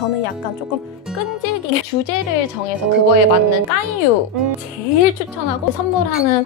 저는 약간 조금 끈질기게 주제를 정해서 그거에 맞는 까이유 제일 추천하고 선물하는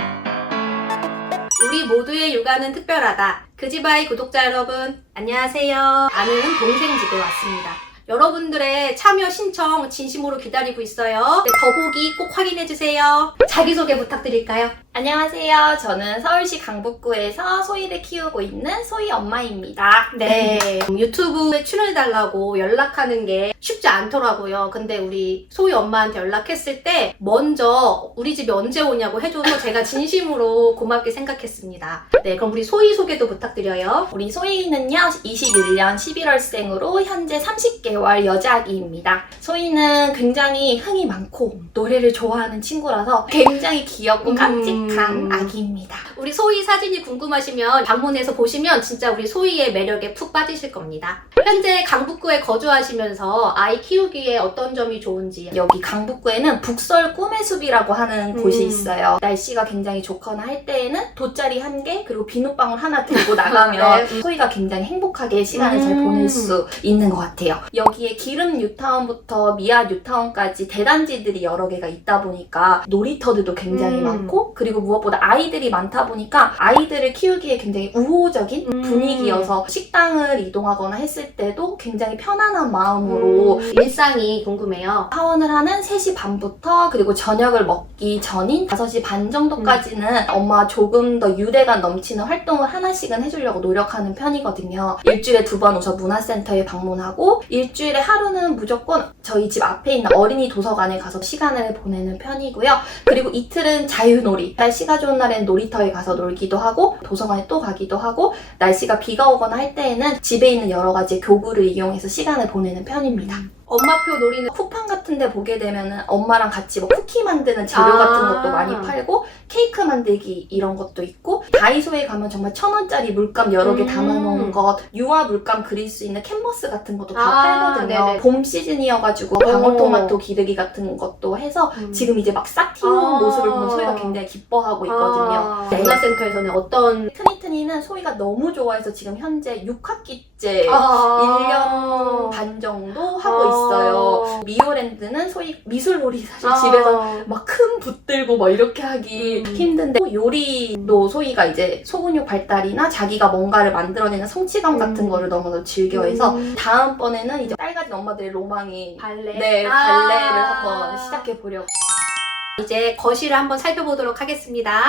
우리 모두의 육아는 특별하다. 그지바이 구독자 여러분, 안녕하세요. 아는 동생 집에 왔습니다. 여러분들의 참여 신청 진심으로 기다리고 있어요. 네, 더보기 꼭 확인해주세요. 자기소개 부탁드릴까요? 안녕하세요. 저는 서울시 강북구에서 소희를 키우고 있는 소희 엄마입니다. 네. 유튜브에 출연해달라고 연락하는 게 쉽지 않더라고요. 근데 우리 소희 엄마한테 연락했을 때 먼저 우리 집에 언제 오냐고 해줘서 제가 진심으로 고맙게 생각했습니다. 네, 그럼 우리 소희 소개도 부탁드려요. 우리 소희는요, 21년 11월생으로 현재 30개월 여자아기입니다. 소희는 굉장히 흥이 많고 노래를 좋아하는 친구라서 굉장히 귀엽고 깜찍한 아기입니다. 우리 소희 사진이 궁금하시면 방문해서 보시면 진짜 우리 소희의 매력에 푹 빠지실 겁니다. 현재 강북구에 거주하시면서 아이 키우기에 어떤 점이 좋은지. 여기 강북구에는 북설 꿈의 숲이라고 하는 곳이 있어요. 날씨가 굉장히 좋거나 할 때에는 돗자리 1개 그리고 비눗방울 하나 들고 나가면 네. 소희가 굉장히 행복하게 시간을 잘 보낼 수 있는 것 같아요. 여기에 기름 뉴타운부터 미아 뉴타운까지 대단지들이 여러 개가 있다 보니까 놀이터들도 굉장히 많고, 그리고 무엇보다 아이들이 많다 보니까 아이들을 키우기에 굉장히 우호적인 분위기여서 식당을 이동하거나 했을 때도 굉장히 편안한 마음으로 일상이 궁금해요. 하원을 하는 3시 반부터 그리고 저녁을 먹기 전인 5시 반 정도까지는 엄마 조금 더 유대감 넘치는 활동을 하나씩은 해주려고 노력하는 편이거든요. 일주일에 2번 오서 문화센터에 방문하고 일주일에 하루는 무조건 저희 집 앞에 있는 어린이 도서관에 가서 시간을 보내는 편이고요. 그리고 이틀은 자유놀이. 날씨가 좋은 날엔 놀이터에 가서 놀기도 하고 도서관에 또 가기도 하고 날씨가 비가 오거나 할 때에는 집에 있는 여러 가지 교구를 이용해서 시간을 보내는 편입니다. 엄마표 놀이는 쿠팡 같은 데 보게 되면은 엄마랑 같이 뭐 쿠키 만드는 재료 같은 것도 많이 팔고 케이크 만들기 이런 것도 있고, 다이소에 가면 정말 1,000원짜리 물감 여러 개 담아놓은 것, 유화 물감 그릴 수 있는 캔버스 같은 것도 다 팔거든요. 네네. 봄 시즌이어가지고 방울토마토 기르기 같은 것도 해서 지금 이제 막 싹 틔우는 모습을 보면 소희가 굉장히 기뻐하고 있거든요. 네. 문화센터에서는 어떤 트니트니는 소희가 너무 좋아해서 지금 현재 6학기째 1년 반 정도 하고 있어요. 미오랜드는 소희 미술놀이 사실 집에서 막 큰 붓 들고 막 이렇게 하기 힘든데, 요리도 소희가 이제 소근육 발달이나 자기가 뭔가를 만들어내는 성취감 같은 거를 너무너무 즐겨해서 다음번에는 이제 딸 가진 엄마들의 로망이 발레? 네, 발레를 한번 시작해 보려고. 이제 거실을 한번 살펴보도록 하겠습니다.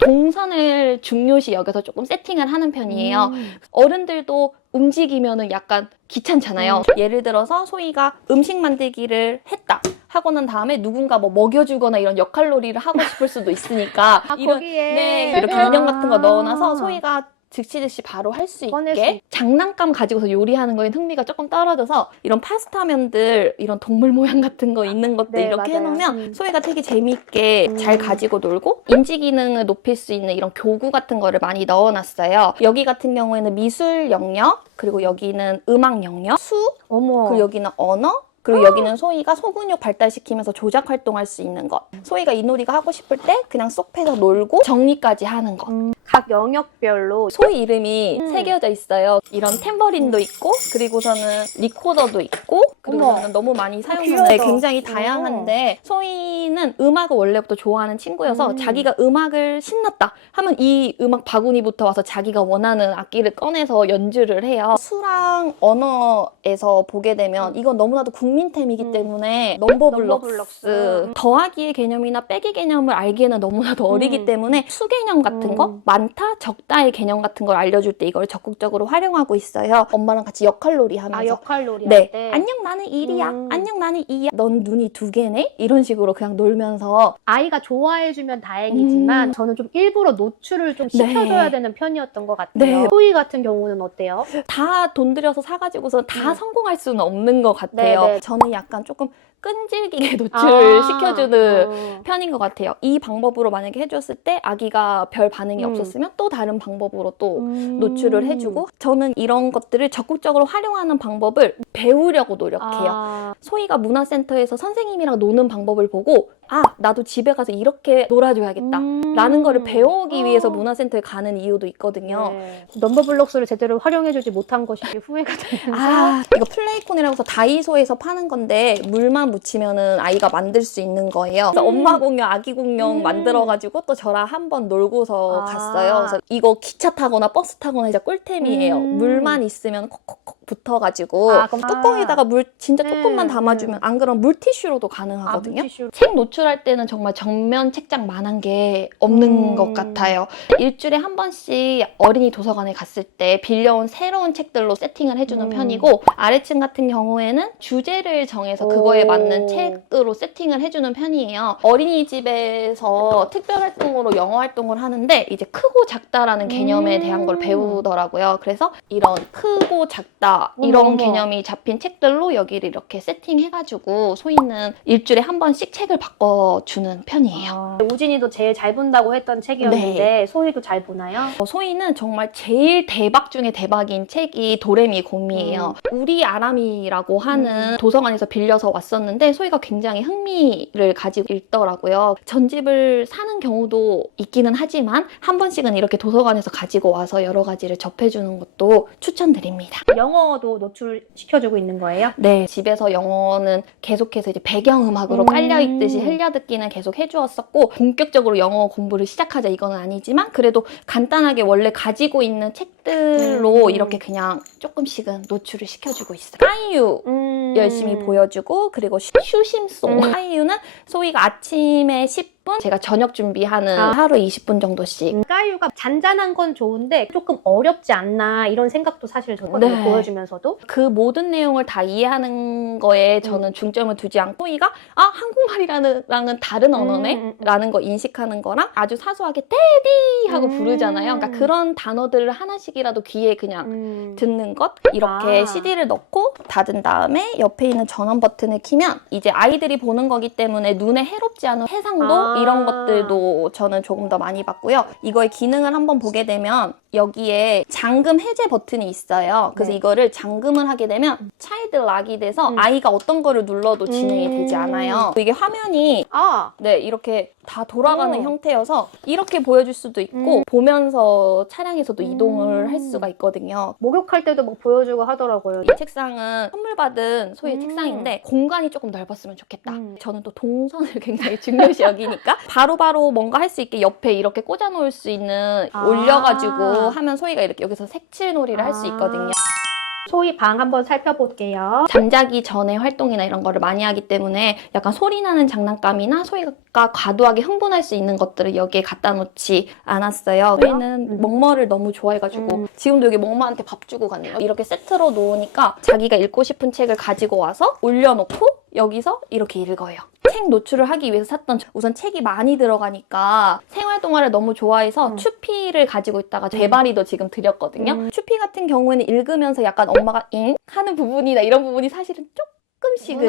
동선을 중요시 여겨서 조금 세팅을 하는 편이에요. 어른들도 움직이면은 약간 귀찮잖아요. 예를 들어서 소희가 음식 만들기를 했다 하고 난 다음에 누군가 뭐 먹여주거나 이런 역할놀이를 하고 싶을 수도 있으니까 거기에 네, 이렇게 인형 같은 거 넣어놔서 소희가 즉시 바로 할 수 있게. 장난감 가지고서 요리하는 거에 흥미가 조금 떨어져서 이런 파스타면들 이런 동물 모양 같은 거 있는 것들 네, 이렇게 맞아요. 해놓으면 소희가 되게 재미있게 잘 가지고 놀고, 인지 기능을 높일 수 있는 이런 교구 같은 거를 많이 넣어놨어요. 여기 같은 경우에는 미술 영역, 그리고 여기는 음악 영역, 그리고 여기는 언어, 그리고 여기는 소희가 소근육 발달시키면서 조작 활동할 수 있는 것. 소희가 이 놀이가 하고 싶을 때 그냥 쏙 패서 놀고 정리까지 하는 것. 각 영역별로 소희 이름이 새겨져 있어요. 이런 탬버린도 있고, 그리고서는 리코더도 있고, 그리고서는 너무 많이 사용하는 귀여워. 굉장히 다양한데, 소희는 음악을 원래부터 좋아하는 친구여서 자기가 음악을 신났다 하면 이 음악 바구니부터 와서 자기가 원하는 악기를 꺼내서 연주를 해요. 수랑 언어에서 보게 되면 이건 너무나도 국민템이기 때문에 넘버블럭스, 더하기의 개념이나 빼기 개념을 알기에는 너무나도 어리기 때문에 수개념 같은 거, 많다, 적다의 개념 같은 걸 알려줄 때 이걸 적극적으로 활용하고 있어요. 엄마랑 같이 역할놀이 하면서. 역할놀이 네. 할 때. 안녕 나는 1이야. 안녕 나는 2야. 넌 눈이 2개네? 이런 식으로 그냥 놀면서. 아이가 좋아해주면 다행이지만 저는 좀 일부러 노출을 좀 시켜줘야 되는 편이었던 것 같아요. 네. 소희 같은 경우는 어때요? 다 돈 들여서 사가지고서 다 성공할 수는 없는 것 같아요. 네네. 저는 약간 조금 끈질기게 노출을 시켜주는 편인 것 같아요. 이 방법으로 만약에 해줬을 때 아기가 별 반응이 없었으면 또 다른 방법으로 또 노출을 해주고, 저는 이런 것들을 적극적으로 활용하는 방법을 배우려고 노력해요. 소희가 문화센터에서 선생님이랑 노는 방법을 보고 아, 나도 집에 가서 이렇게 놀아줘야겠다 라는 거를 배우기 위해서 문화센터에 가는 이유도 있거든요. 네. 넘버블록스를 제대로 활용해주지 못한 것이 후회가 되면서 아, 이거 플레이콘이라고 해서 다이소에서 파는 건데 물만 묻히면은 아이가 만들 수 있는 거예요. 그래서 엄마 공룡, 아기 공룡 만들어가지고 또 저랑 한번 놀고서 갔어요. 그래서 이거 기차 타거나 버스 타거나 진짜 꿀템이에요. 물만 있으면 콕콕콕 붙어가지고 그럼 뚜껑에다가 물 진짜 조금만 네, 담아주면 안 그러면 물티슈로도 가능하거든요. 물티슈로. 책 노출할 때는 정말 정면 책장만한 게 없는 것 같아요. 일주일에 한 번씩 어린이 도서관에 갔을 때 빌려온 새로운 책들로 세팅을 해주는 편이고 아래층 같은 경우에는 주제를 정해서 그거에 맞는 책으로 세팅을 해주는 편이에요. 어린이집에서 특별활동으로 영어 활동을 하는데 이제 크고 작다라는 개념에 대한 걸 배우더라고요. 그래서 이런 크고 작다 이런 개념이 잡힌 책들로 여기를 이렇게 세팅해가지고 소희는 일주일에 한 번씩 책을 바꿔주는 편이에요. 우진이도 제일 잘 본다고 했던 책이었는데 소희도 잘 보나요? 소희는 정말 제일 대박 중에 대박인 책이 도레미 곰이에요. 우리 아람이라고 하는 도서관에서 빌려서 왔었는데 소희가 굉장히 흥미를 가지고 읽더라고요. 전집을 사는 경우도 있기는 하지만 한 번씩은 이렇게 도서관에서 가지고 와서 여러 가지를 접해주는 것도 추천드립니다. 영어도 노출시켜주고 있는 거예요? 네, 집에서 영어는 계속해서 이제 배경음악으로 깔려있듯이 흘려듣기는 계속 해주었었고 본격적으로 영어 공부를 시작하자 이건 아니지만 그래도 간단하게 원래 가지고 있는 책들로 이렇게 그냥 조금씩은 노출을 시켜주고 있어요. 아이유 열심히 보여주고 그리고 휴심송 아이유는 소희가 아침에 10분 제가 저녁 준비하는 하루 20분 정도씩 까유가 잔잔한 건 좋은데 조금 어렵지 않나 이런 생각도 사실 저는 보여주면서도 그 모든 내용을 다 이해하는 거에 저는 중점을 두지 않고 소희가 한국말이랑은 다른 언어네? 라는 거 인식하는 거랑 아주 사소하게 데디 하고 부르잖아요. 그러니까 그런 단어들을 하나씩이라도 귀에 그냥 듣는 것 이렇게 CD를 넣고 닫은 다음에 옆에 있는 전원 버튼을 키면 이제 아이들이 보는 거기 때문에 눈에 해롭지 않은 해상도 이런 것들도 저는 조금 더 많이 봤고요. 이거의 기능을 한번 보게 되면 여기에 잠금 해제 버튼이 있어요. 그래서 이거를 잠금을 하게 되면 차일드 락이 돼서 아이가 어떤 거를 눌러도 진행이 되지 않아요. 이게 화면이 네, 이렇게 다 돌아가는 형태여서 이렇게 보여줄 수도 있고 보면서 차량에서도 이동을 할 수가 있거든요. 목욕할 때도 막 보여주고 하더라고요. 이 책상은 선물 받은 소희의 책상인데 공간이 조금 넓었으면 좋겠다. 저는 또 동선을 굉장히 중요시 여기니까 바로바로 뭔가 할 수 있게 옆에 이렇게 꽂아 놓을 수 있는 올려가지고 하면 소희가 이렇게 여기서 색칠놀이를 할 수 있거든요. 소희 방 한번 살펴볼게요. 잠자기 전에 활동이나 이런 거를 많이 하기 때문에 약간 소리 나는 장난감이나 소희가 과도하게 흥분할 수 있는 것들을 여기에 갖다 놓지 않았어요. 소희는 먹머를 너무 좋아해가지고 지금도 여기 먹머한테 밥 주고 갔네요. 이렇게 세트로 놓으니까 자기가 읽고 싶은 책을 가지고 와서 올려놓고 여기서 이렇게 읽어요. 책 노출을 하기 위해서 샀던 우선 책이 많이 들어가니까 생활동화를 너무 좋아해서 추피를 가지고 있다가 대바리도 지금 드렸거든요. 추피 같은 경우에는 읽으면서 약간 엄마가 잉? 하는 부분이나 이런 부분이 사실은 조금씩은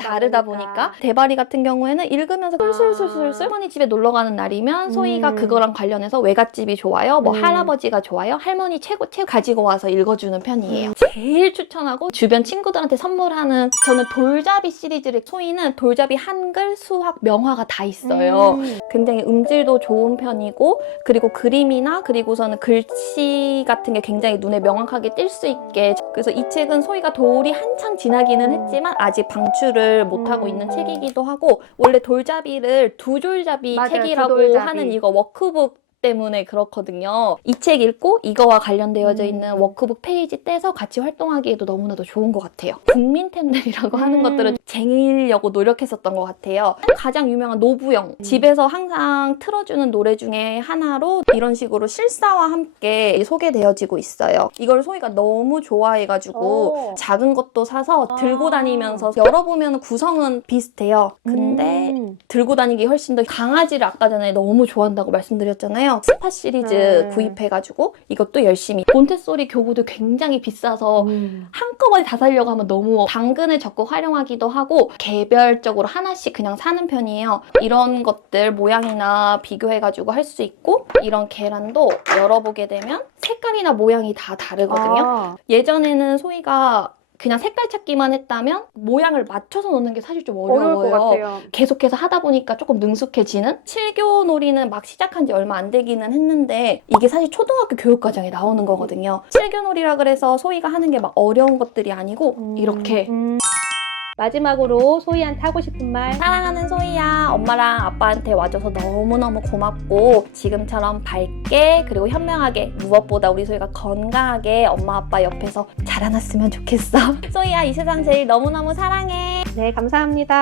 다르다 보니까 대바리 같은 경우에는 읽으면서 술술술술 할머니 집에 놀러 가는 날이면 소희가 그거랑 관련해서 외갓집이 좋아요, 뭐 할아버지가 좋아요, 할머니 책 가지고 와서 읽어주는 편이에요. 제일 추천하고 주변 친구들한테 선물하는 저는 돌잡이 시리즈를 소희는 돌잡이 한글, 수학, 명화가 다 있어요. 굉장히 음질도 좋은 편이고 그리고 그림이나 그리고서는 글씨 같은 게 굉장히 눈에 명확하게 띌 수 있게 그래서 이 책은 소희가 돌이 한창 지나기는 했지만 아직 방출을 못하고 있는 책이기도 하고 원래 돌잡이를 두줄잡이 책이라고 두돌잡이. 하는 이거 워크북 때문에 그렇거든요. 이 책 읽고 이거와 관련되어져 있는 워크북 페이지 떼서 같이 활동하기에도 너무나도 좋은 것 같아요. 국민템들이라고 하는 것들을 쟁이려고 노력했었던 것 같아요. 가장 유명한 노부영. 집에서 항상 틀어주는 노래 중에 하나로 이런 식으로 실사와 함께 소개되어지고 있어요. 이걸 소희가 너무 좋아해가지고 작은 것도 사서 들고 다니면서 열어보면 구성은 비슷해요. 근데 들고 다니기 훨씬 더 강아지를 아까 전에 너무 좋아한다고 말씀드렸잖아요. 스파 시리즈 구입해가지고 이것도 열심히 몬테소리 교구도 굉장히 비싸서 한꺼번에 다 사려고 하면 너무 당근을 적극 활용하기도 하고 개별적으로 하나씩 그냥 사는 편이에요. 이런 것들 모양이나 비교해가지고 할 수 있고 이런 계란도 열어보게 되면 색깔이나 모양이 다 다르거든요. 예전에는 소희가 그냥 색깔 찾기만 했다면 모양을 맞춰서 놓는 게 사실 좀 어려울 것 어려워요. 같아요. 계속해서 하다 보니까 조금 능숙해지는? 칠교놀이는 막 시작한 지 얼마 안 되기는 했는데 이게 사실 초등학교 교육과정에 나오는 거거든요. 칠교놀이라 그래서 소희가 하는 게 막 어려운 것들이 아니고 이렇게 마지막으로 소희한테 하고 싶은 말. 사랑하는 소희야, 엄마랑 아빠한테 와줘서 너무너무 고맙고 지금처럼 밝게 그리고 현명하게 무엇보다 우리 소희가 건강하게 엄마 아빠 옆에서 자라났으면 좋겠어. 소희야, 이 세상 제일 너무너무 사랑해. 네, 감사합니다.